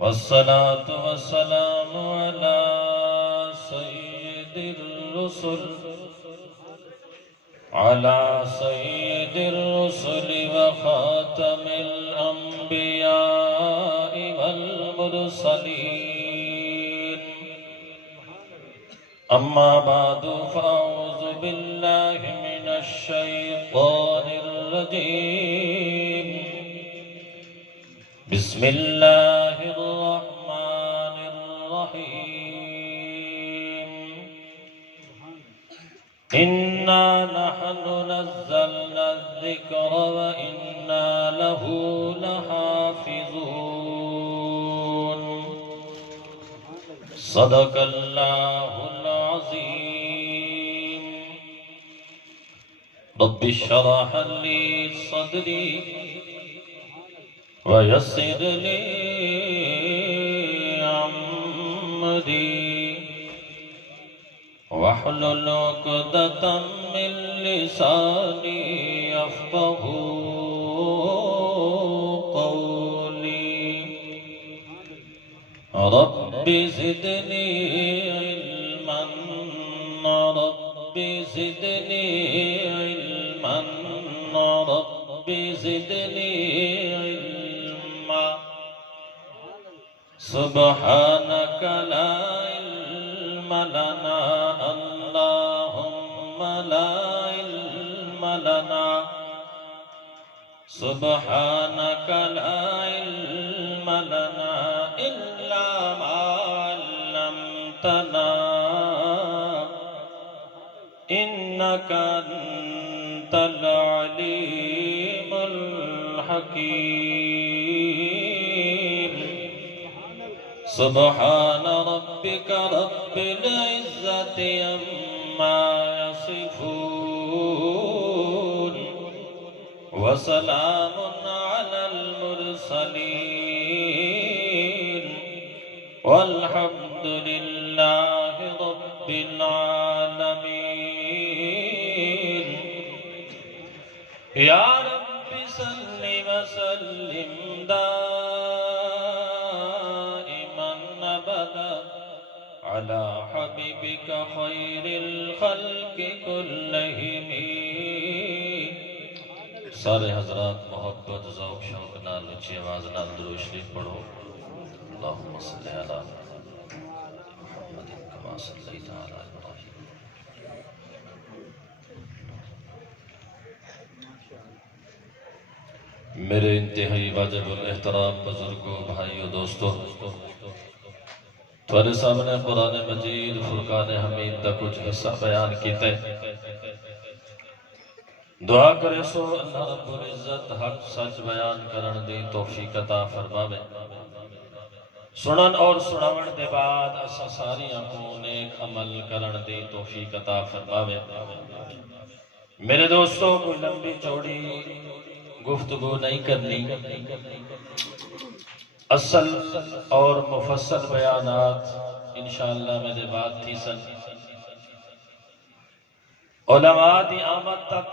والصلاة والسلام على سيد الرسل وخاتم الأنبياء والمرسلين. أما بعد فأعوذ بالله من الشيطان الرجيم. بسم الله الرحمن الرحيم. إنا نحن نزلنا الذكر وإنا له لحافظون. صدق الله العظيم. رب اشرح لي صدري ويسر لي أمري واحلل عقدة من لساني يفقهوا قولي. رب زدني علما رب زدني علما رب زدني علما. سبحانك لا علم لنا اللهم لا علم لنا. سبحانك لا علم لنا إلا ما علمتنا إنك أنت العليم الحكيم. سبحان ربك رب العزة عما يصفون وسلام على المرسلين والحمد لله رب العالمين. يا رب صل وسلم دائما أبدا على حبيبك خير الخلق كلهم. سارے حضرات محبت ذوق شوق نال اچھی آواز نال درود شریف پڑھو. اللہم صلی علی محمد کما صلیت علی ابراہیم. میرے انتہائی واجب الاحترام بزرگوں بھائیوں دوستوں، تھوڑے سامنے قرآن مجید فرقان حمید دا کچھ حصہ بیان کیتا ہے. دعا کرے سو اللہ رب العزت حق سچ بیان کرن دی توفیق عطا فرماوے. سنن اور سناون دے بعد اسا ساریاں کو نیک عمل کرن دی توفیق عطا فرماوے. میرے دوستوں، کوئی لمبی چوڑی گفتگو نہیں کرنی، اصل اور مفصل بیانات انشاءاللہ میرے بعد تھی سن. علماء دی آمد تک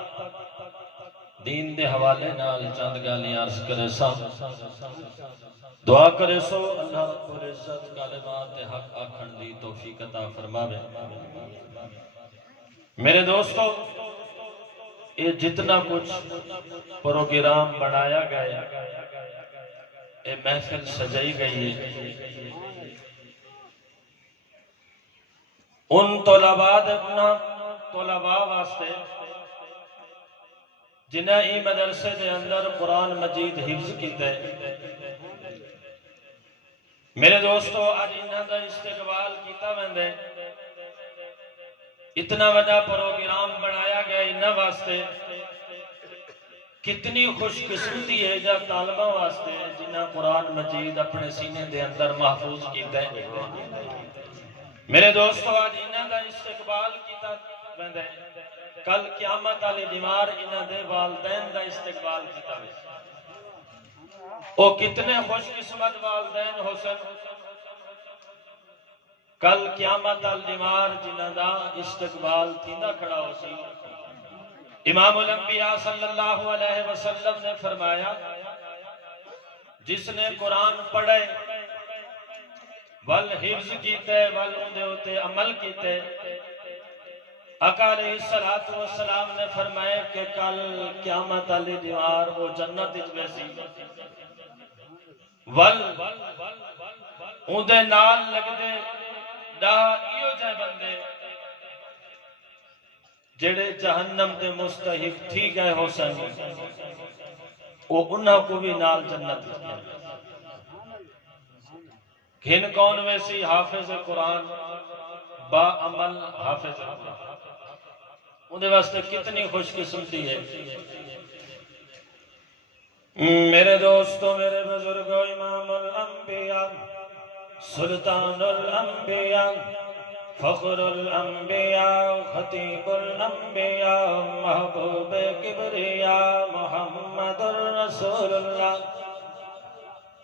دین دے حوالے نال چند گالیاں عرض کرے سا. دعا کرے سو اللہ رب العزت کلمات حق آکھن دی توفیق عطا فرماوے. میرے دوستو، یہ جتنا کچھ پروگرام بنایا گیا، یہ محفل سجائی گئی ہے، ان طلباء واسطے جنہیں ای مدرسے دے اندر قرآن مجید حفظ کیتے. میرے دوستو، آج انہاں دا استقبال کیتا ویندے. اتنا بڑا پروگرام بنایا گیا انہاں واسطے. کتنی خوش قسمتی ہے جب طالبہ واسطے جنہاں قرآن مجید اپنے سینے دے اندر محفوظ کیتے. میرے دوستو، آج انہاں دا استقبال کیتا ویندے. کل قیامت والی دیوار انہاں دے والدین دا استقبال کیتا وے. او کتنے خوش قسمت والدین ہو سن. کل قیامت الدمار جنہ دا استقبال تھیندا کھڑا ہو سی. امام الانبیاء صلی اللہ علیہ وسلم نے فرمایا، جس نے قرآن پڑھے ول حفظ کیتے ول اندے ہوتے عمل کیتے آقا علیہ الصلوۃ والسلام نے فرمایا کہ کل قیامت علی دیوار وہ جنت وچ ویسی ول اندے نال لگدے دا ایو جے بندے جڑے جہنم دے مستحق تھی گئے ہو سن وہ انہاں کو بھی نال جنت گھن کون ویسی حافظ قرآن با عمل حافظ اندھے واسطے کتنی خوش قسمتی ہے میرے دوستو میرے بزرگو امام الانبیاء سلطان الانبیاء فخر الانبیاء خطیب الانبیاء محبوب کبریاء محمد الرسول اللہ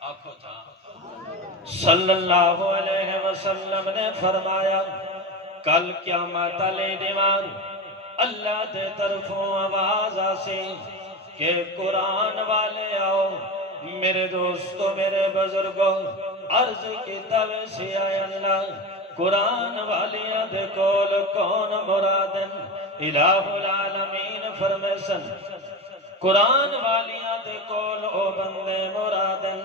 آنکھو تھا صلی اللہ علیہ وسلم نے فرمایا کل قیامت علی دیوان اللہ دے طرفوں آواز آسی کہ قرآن والے آؤ میرے دوستو میرے بزرگوں عرض کی توسی آئے اللہ قرآن والیاں دے کول کون مرادن الہ العالمین فرمیسن قرآن والیاں دے کول او بندے مرادن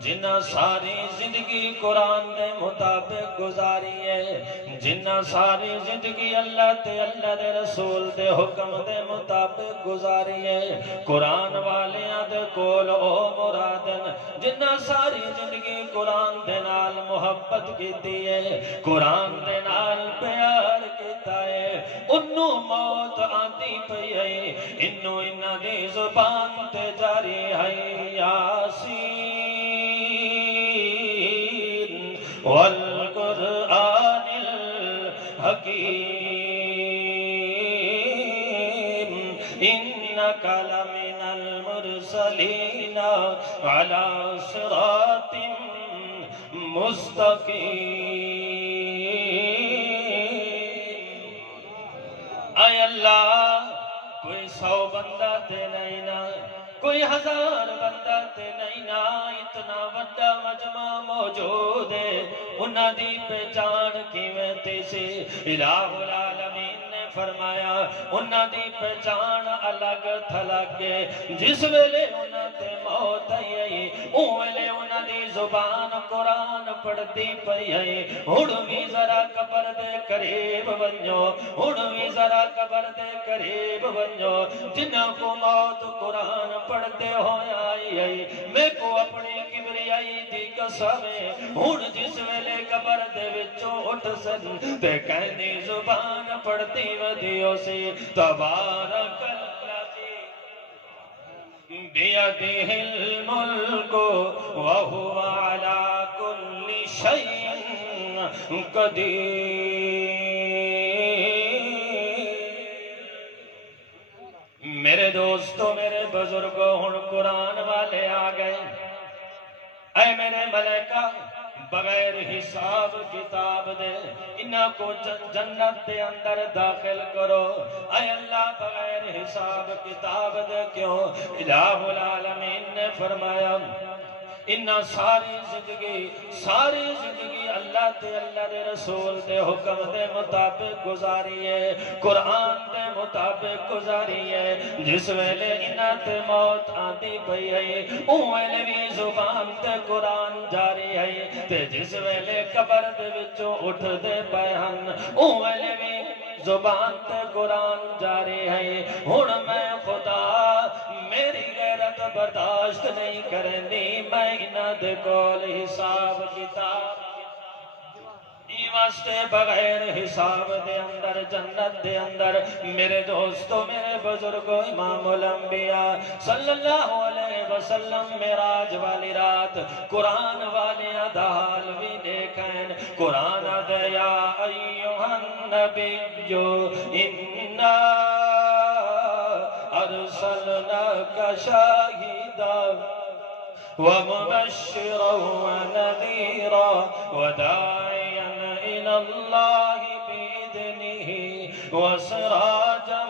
جنہ ساری زندگی قرآن دے مطابق گزاری ہے جنہ ساری زندگی اللہ دے رسول دے حکم دے مطابق گزاری ہے قرآن والیاں دے کول او مرادن جنہ ساری زندگی قرآن دے نال محبت کیتی ہے قرآن دے نال پیار کیتا ہے انہوں موت آتی پئی ہے انہوں انہ دی زبان تے جاری ہے یاسین والقرآن الحکیم انک لمن المرسلین علی صراط مستقیم اے اللہ کوئی 100 بندہ تے نہیں نا کوئی 1000 بندہ تے نہیں نا اتنا وڈا مجمع موجود ہے انہاں دی پہچان کیویں تیسی الہ العالمین نے فرمایا انہاں دی پہچان الگ تھلگ ہے جس ویلے انہاں تے موت آئی او ویلے انہاں دی زبان قرآن پڑھتی پئی ہے ہن وی ذرا قبر دے قریب ونجو ہن وی ذرا قبر دے قریب ونجو جنہاں کو موت قرآن پڑھتے ہوئے آئی آئی میں کو اپنی کبریائی دی قسم ہے ہن جس ویلے قبر دے وچوں اٹھ سن تے کہنی زبان پڑھتی ودیو سی تبارک الذی بیدہ الملک وہو علی کل شیء قدیر میرے دوستو میرے بزرگوں ہن قرآن والے آ گئے اے میرے ملائکہ بغیر حساب کتاب دے انہاں کو جنت دے اندر داخل کرو اے اللہ بغیر حساب کتاب دے کیوں الہ العالمین نے فرمایا انہاں ساری زندگی اللہ دے رسول دے حکم دے مطابق گزاری ہے قرآن دے مطابق گزاری ہے جس ویلے انہاں تے موت آتی پئی ہے او ویلے بھی زبان تے قرآن جاری ہے تے جس ویلے قبر دے وچوں اٹھ دے پئے ہن او ویلے بھی زبان تے قرآن جاری ہے ہن میں خدا میری غیرت برداشت نہیں کرنی میں انہاں دے کول حساب کتاب واسطے بغیر حساب دے اندر جنت دے اندر میرے دوستو میرے بزرگو امام الانبیاء صلی اللہ علیہ وسلم معراج والی رات قرآن والی ادھال بھی دیکھیں قرآن دے یا ایوہ النبی انا ارسلناک شاہدا ومبشرا ونذيرا وداعيا إلى الله بإذنه وسراجا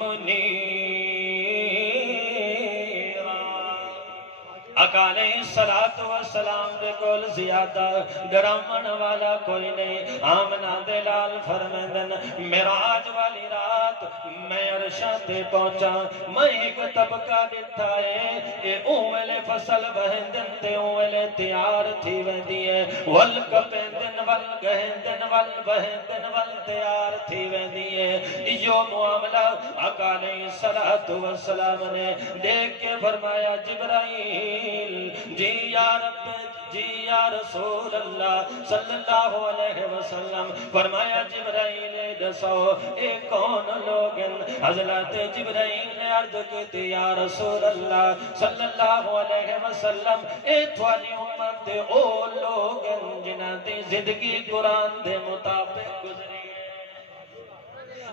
منيرا آقا علیہ الصلوۃ والسلام دے کول زیادہ ڈراون والا کوئی نہیں۔ آمنہ دے لال فرمیندن معراج والی رات میں عرشاں تے پہنچا، میں ایک طبقہ ڈٹھا ہے، اے اوہلے فصل بہندن تے اوہلے تیار تھی ویندی ہے، ول کپیندن ول گہندن ول بہندن ول تیار تھی ویندی ہے۔ جو معاملہ آقا علیہ الصلوۃ والسلام نے دیکھ کے فرمایا جبرائیل جی یا رب جی یا رسول اللہ صلی اللہ علیہ وسلم، فرمایا جبرائیل دسو اے کون لوگن؟ حضرت جبرائیل نے عرض کی یا رسول اللہ صلی اللہ علیہ وسلم اے تھوڑی امت دے او لوگن جنہاں دی زندگی قرآن دے مطابق گزری۔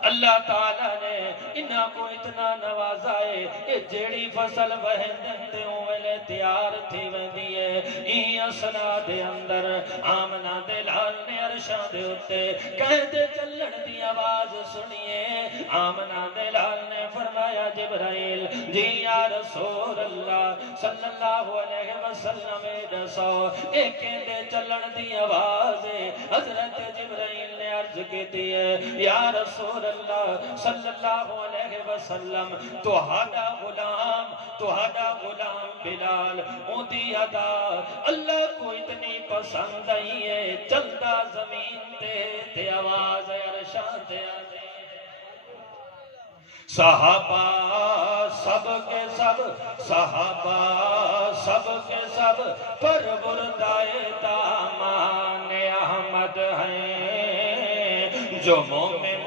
اللہ تعالیٰ نے انہاں کو اتنا نوازائے کہ جیڑی فصل بہندن تے اوہلے تیار تھی ویندی ہے۔ این اسنا دے اندر آمنہ دے لال نے عرشاں دے اتے کہتے چلن دی آواز سنیے۔ آمنہ دے لال نے فرمایا جبرائیل جی یا رسول اللہ صلی اللہ علیہ وسلم دسو اے کہندے چلن دی آواز ہے۔ حضرت جبرائیل نے عرض کی ہے یا رسول اللہ صلی اللہ علیہ وسلم تو ہاڈا غلام بلال اودی ادا اللہ کو اتنی پسند آئی ہے، چلتا زمین تے آواز عرشاں تے آدھی۔ صحابہ سب کے سب صحابہ سب کے سب پر بردائے دامان احمد ہیں، جو مومن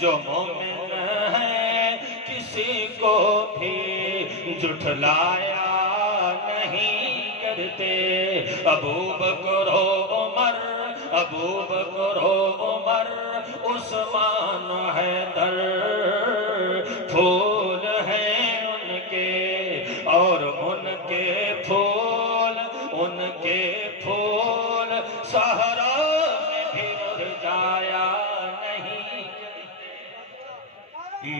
جو مومن ہے کسی کو بھی جھٹلایا نہیں کرتے۔ ابو بکر و عمر ابو بکر و عمر عثمان حیدر پھول ہیں ان کے اور ان کے پھول صحرا میں بھی مرجایا نہیں۔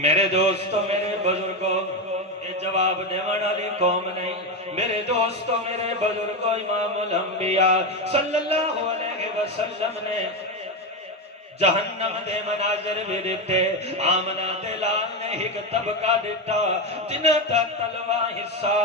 میرے دوستو میرے بزرگوں یہ جواب دیوان علی قوم نہیں، میرے دوستو میرے بزرگوں امام الانبیاء صلی اللہ علیہ وسلم نے جہنم دے مناظر بھی دیتے۔ آمنہ دے لال نے ایک طبقہ دیتا جنہ تا تلوہ حصہ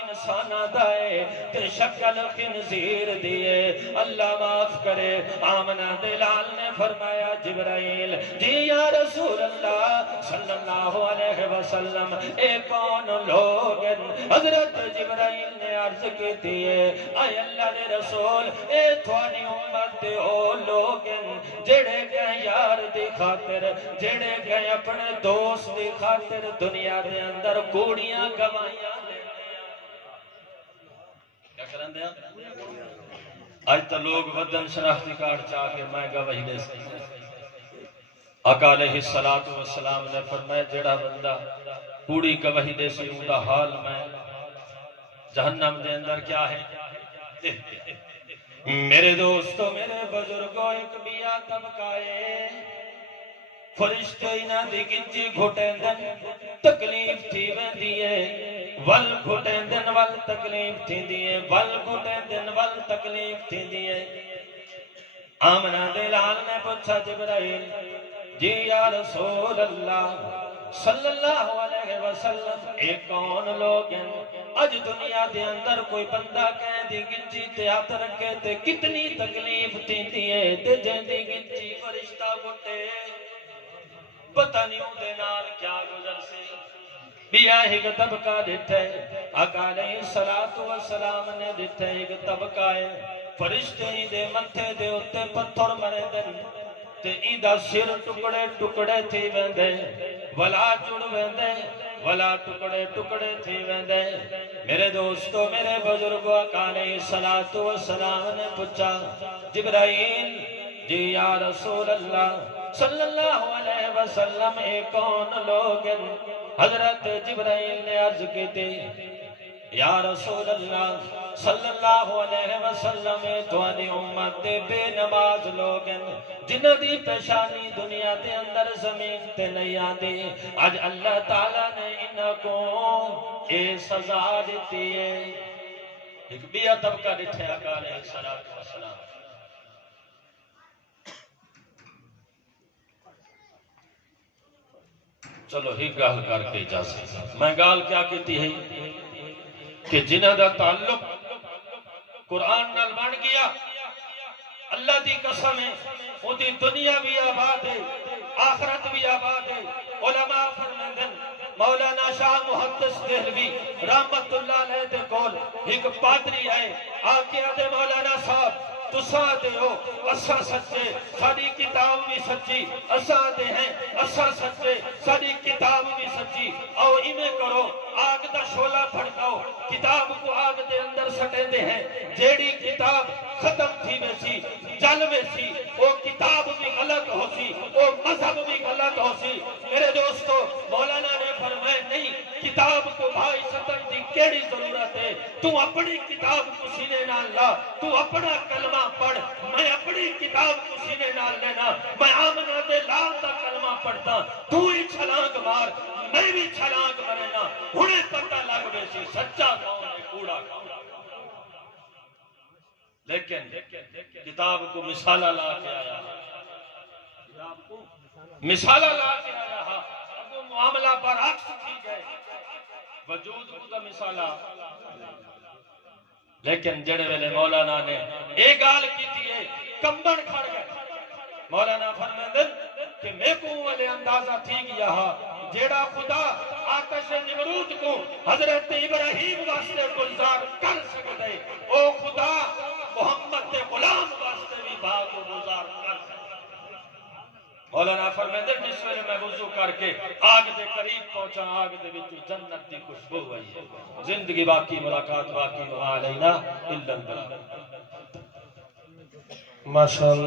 انسانہ دائے تے شکل خنزیر دیے۔ اللہ معاف کرے۔ آمنہ دے لال نے فرمایا جبرائیل جی یا رسول اللہ صلی اللہ علیہ وسلم اے کون لوگن؟ حضرت جبرائیل نے عرض کی دیے اے اللہ دے رسول اے تھوڑی امت دے او لوگن جڑے گئے یار دی خاطر جڑے گئے اپنے دوست دی خاطر دنیا دے اندر کوڑیاں گوائیاں لے کیا کرن دیا؟ آج تا لوگ ودن شناختی کارڈ چاہ کے میں گواہی دے سکتے۔ آقا علیہ السلام نے فرمایا جڑا بندہ کوڑی گواہی دے سکوں دا حال میں جہنم دے اندر کیا ہے؟ میرے دوستو میرے بزرگوں ایک بیا طبقائے فرشتے انہاں دی گنجی گھٹیندن تکلیف تھی ویندی ہے، ول گھٹیندن ول تکلیف تھی دیئے، ول گھٹیندن ول تکلیف تھی دیئے۔ آمنہ دے لال نے پوچھا جبرائیل جی یا رسول اللہ صلی اللہ علیہ وسلم اے کون لوگ ہیں؟ اج دنیا دے اندر کوئی بندہ کہہ دی گنجی تے ہاتھ رکھے تے کتنی تکلیف تھی دیئے تے جن دی گنجی فرشتہ گھٹے پتہ نہیں ہوں دے نال کیا گزر سے۔ بیا ایک طبقہ دیتے آقا علیہ السلام نے دیتے ایک طبقہ ہے فرشتے ہی دے متھے دے اتے پتھر مرے دن تے ایدہ سر ٹکڑے ٹکڑے تھی ویندے ولا جڑ ویندے ولا ٹکڑے ٹکڑے تھی ویندے۔ میرے دوستو میرے بزرگوں آقا علیہ السلام نے پوچھا جبرائیل جی یا رسول اللہ صلی اللہ علیہ وسلم اے کون لوگ؟ حضرت جبرائیل نے عرض کی تھی یا رسول اللہ صلی اللہ علیہ وسلم توانی امت دے بے نماز لوگن جنہ دی پیشانی دنیا دے اندر زمین تے نہیں آدھی آج اللہ تعالیٰ نے انہاں کو اے سزا دیتی ہے ایک بیا طبقہ ڈٹھے آقا علیہ السلام چلو ہی گال کر کے اجازت میں گال کیا کہتی ہے کہ جنہ دا تعلق قرآن نال بن گیا اللہ دی قسم ہے وہ دی دنیا بھی آباد ہے آخرت بھی آباد ہے علماء فرمندن مولانا شاہ محدث دہلوی رحمت اللہ علیہ دے کول ایک پادری آئے آکے آدھے مولانا صاحب تسا دے ہو اسا سچے ساری کتاب بھی سچی اسا دے ہیں اسا سچے ساری کتاب بھی سچی او انہیں کرو آگ دا شولہ پھڑکاؤ کتاب کو آگ دے اندر سٹے دے ہیں جیڑی کتاب ختم تھی ویسی جل ویسی وہ کتاب بھی غلط ہو سی وہ مذہب بھی غلط ہو سی میرے دوستو مولانا نے فرمائے نہیں کتاب کو بھائی ستن دی کیڑی ضرورت ہے تو اپنی کتاب کو سینے نہ لا تو اپنا کلمہ پڑھ میں اپنی کتاب کو سینے نہ لینا میں آمنہ دے لال دا کلمہ پڑھتا تو ہی چھلانگ مار میں بھی چھلانگ مرنا انہیں پتہ لگ بیسی سچا کون ہے کوڑا کون لیکن کتاب کو مثالہ لا کے آیا کتاب کو مثالہ لا کے آیا اب وہ معاملہ برعکس تھی گئے وجود کو دا مثالہ لیکن جڑے ویلے مولانا نے ایک گال کی تھی کمبن کھڑ گئے مولانا فرمیندن کہ میں کو والے اندازہ تھی گیا جیڑا خدا آتش نمرود کو حضرت ابراہیم واسطے گلزار کر سکتے او خدا محمد کے غلام واسطے بھی بات و گزار کر سکتے مولانا فرمیندن جس ویلے میں وضو کر کے آگ دے قریب پہنچا آگ دے وچ جنت دی خوشبو ہوئی ہے زندگی باقی ملاقات باقی وما علینا الا البلاغ ماشاءاللہ